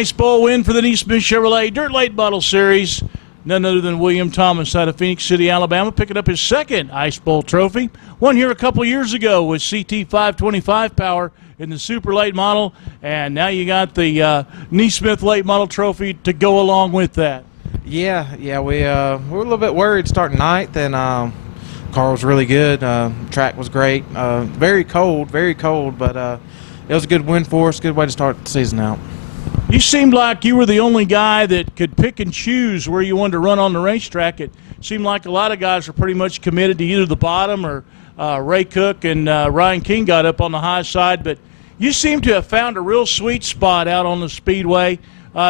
Ice Bowl win for the NeSmith Chevrolet Dirt Late Model Series. None other than William Thomas out of Phoenix City, Alabama, picking up his second Ice Bowl trophy. Won here a couple years ago with CT 525 power in the super late model, and now you got the NeSmith late model trophy to go along with that. Yeah, we were a little bit worried starting ninth, and car was really good. Track was great. Very cold, but it was a good win for us. Good way to start the season out. You seemed like you were the only guy that could pick and choose where you wanted to run on the racetrack. It seemed like a lot of guys were pretty much committed to either the bottom or Ray Cook and Ryan King got up on the high side, but you seem to have found a real sweet spot out on the speedway,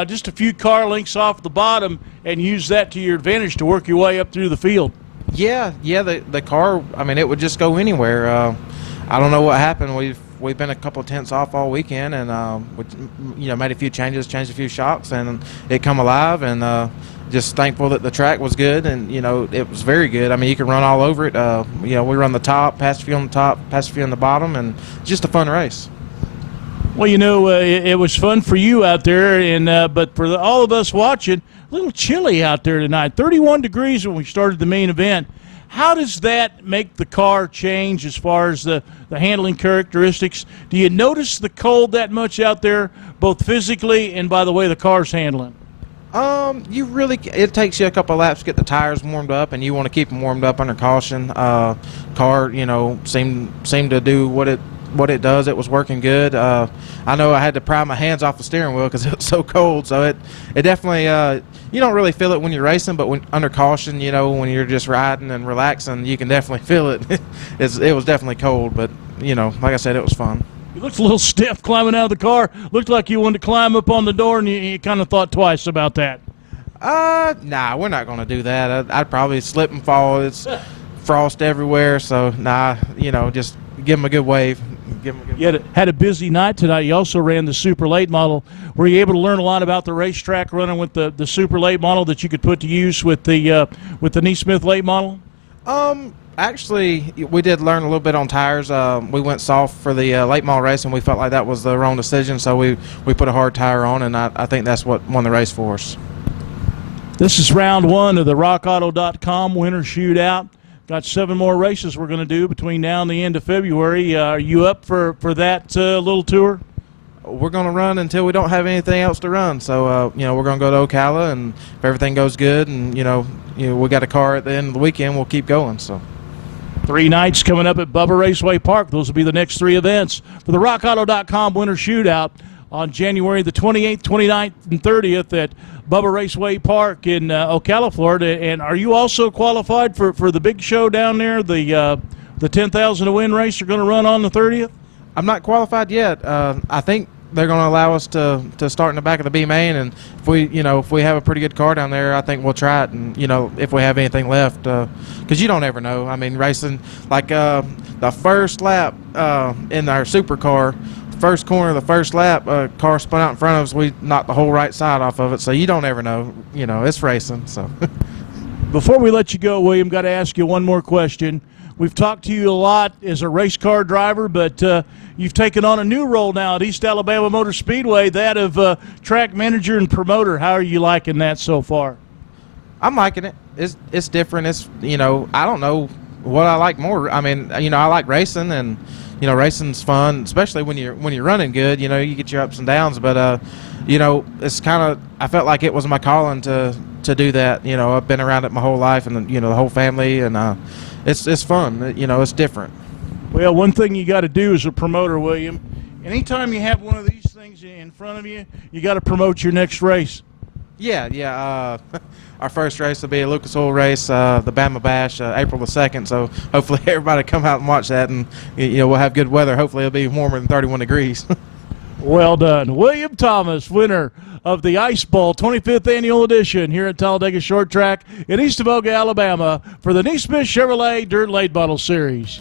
just a few car lengths off the bottom, and use that to your advantage to work your way up through the field. Yeah, the car, I mean, it would just go anywhere. I don't know what happened. We've been a couple of tenths off all weekend, and we, made a few changes, changed a few shocks, and it come alive. And just thankful that the track was good, and it was very good. I mean, you can run all over it. We run the top, passed a few on the top, passed a few on the bottom, and just a fun race. Well, it was fun for you out there, and but for all of us watching, a little chilly out there tonight. 31 degrees when we started the main event. How does that make the car change as far as the handling characteristics? Do you notice the cold that much out there, both physically and by the way the car's handling? It takes you a couple of laps to get the tires warmed up, and you want to keep them warmed up under caution. Car, seemed to do what it does. It was working good. I know I had to pry my hands off the steering wheel because it was so cold. So it definitely, you don't really feel it when you're racing, but when under caution, when you're just riding and relaxing, you can definitely feel it. It was definitely cold, but like I said, it was fun. You looked a little stiff climbing out of the car. Looked like you wanted to climb up on the door, and you kind of thought twice about that. Nah, we're not going to do that. I'd probably slip and fall. It's frost everywhere, so nah, just give them a good wave. You had a busy night tonight. You also ran the super late model. Were you able to learn a lot about the racetrack running with the super late model that you could put to use with the NeSmith late model? Actually, we did learn a little bit on tires. We went soft for the late model race, and we felt like that was the wrong decision, so we put a hard tire on, and I think that's what won the race for us. This is round one of the RockAuto.com Winter Shootout. Got 7 more races we're going to do between now and the end of February. Are you up for that little tour? We're going to run until we don't have anything else to run. So, we're going to go to Ocala, and if everything goes good and, we got a car at the end of the weekend, we'll keep going. So 3 nights coming up at Bubba Raceway Park. Those will be the next 3 events for the RockAuto.com Winter Shootout on January the 28th, 29th, and 30th at Bubba Raceway Park in Ocala, Florida. And are you also qualified for the big show down there, the 10,000 to win race you're going to run on the 30th? I'm not qualified yet. I think they're going to allow us to start in the back of the B main, and if we have a pretty good car down there, I think we'll try it. And if we have anything left, because you don't ever know. I mean, racing like the first lap in our supercar. First corner of the first lap, a car spun out in front of us. We knocked the whole right side off of it, so you don't ever know. It's racing. So, before we let you go, William, got to ask you one more question. We've talked to you a lot as a race car driver, but you've taken on a new role now at East Alabama Motor Speedway, that of track manager and promoter. How are you liking that so far? I'm liking it. It's different. It's I don't know what I like more. I mean, I like racing, and racing's fun, especially when you're running good. You get your ups and downs, but it's kind of, I felt like it was my calling to do that. I've been around it my whole life, and the whole family, and it's fun. It's different. Well, one thing you got to do as a promoter, William, anytime you have one of these things in front of you, you got to promote your next race. Yeah. Our first race will be a Lucas Oil race, the Bama Bash, April the 2nd. So hopefully everybody come out and watch that, and we'll have good weather. Hopefully it'll be warmer than 31 degrees. Well done. William Thomas, winner of the Ice Bowl 25th Annual Edition here at Talladega Short Track in East Avoca, Alabama for the NeSmith Chevrolet Dirt Late Model Series.